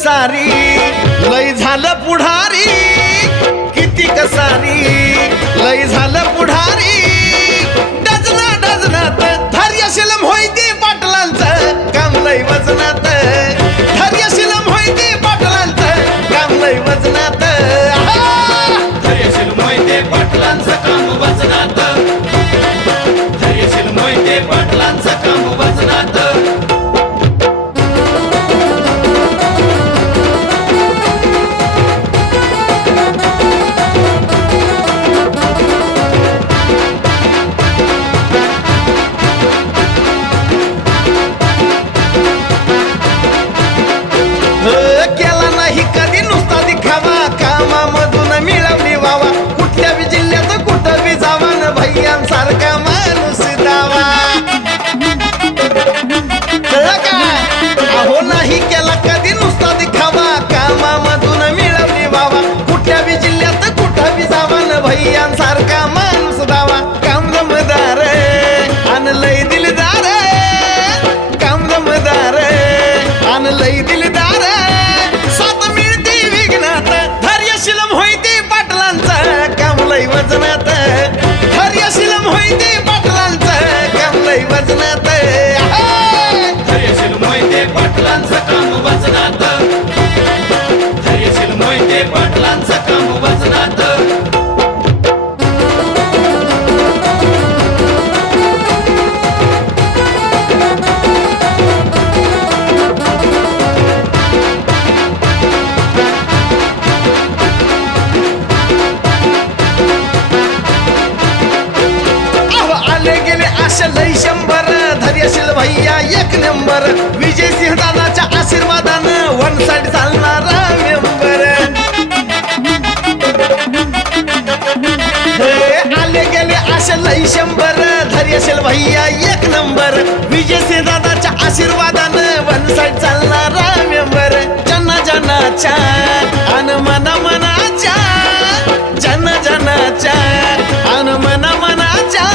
सारी लय झालं पुढारी, किती सारी लय झालं पुढारी. डजनात धैर्यशील मोहिते पाटलांचं काम लय वजनात, धैर्यशील मोहिते पाटलांचं काम लय वजनात. धैर्यशील मोहिते पाटलांचं काम वजनात, धैर्यशील मोहिते पाटलांचं काम वजनात. केला नाही कधी नुसता दिखावा, कामामधून मिळवली वावा. कुठल्या बी जिल्ह्यात कुठं बी जावा न भैयांसारखा माणूस दावा. कळलं का? अहो नाही केला कधी नुसता दिखावा, कामामधून मिळवली वावा. कुठल्या बी जिल्ह्यात कुठं बी जावा न भैयांसारखा माणूस दावा. काम दमदार अन लय दिलदार, काम दमदार अन लय दिलदार. साथ मिळती विघ्नात, धैर्यशील मोहिते पाटलांचं काम लय वजनात, धैर्यशील मोहिते पाटलांचं काम लय वजनात. धैर्यशील मोहिते पाटलांचं काम वजनात, धैर्यशील मोहिते पाटलांचं काम वजनात. आले गेले अशा लय शंभर, धैर्यशील भैया एक नंबर. विजय सिंह दादाच्या आशीर्वादानं वन साइड चालणारा मेंबर. आले गेले अशा लय शंभर, धैर्यशील भैया एक नंबर. विजय सिंह दादाच्या आशीर्वादानं वन साइड चालणारा मेंबर. जना जनाच्या अन मना मनाच्या, जन जनाच्या अन मना मनाच्या.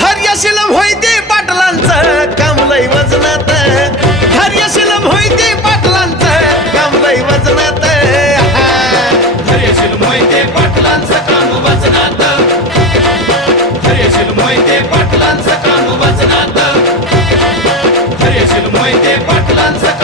धैर्यशील मोहिते पाटलांचं काम लय वजनात, धैर्यशील मोहिते पाटलांचं काम लय वजनात. धैर्यशील मोहिते पाटलांचं काम वजनात, धैर्यशील मोहिते पाटलांचं काम वजनात, धैर्यशील मोहिते पाटलांचं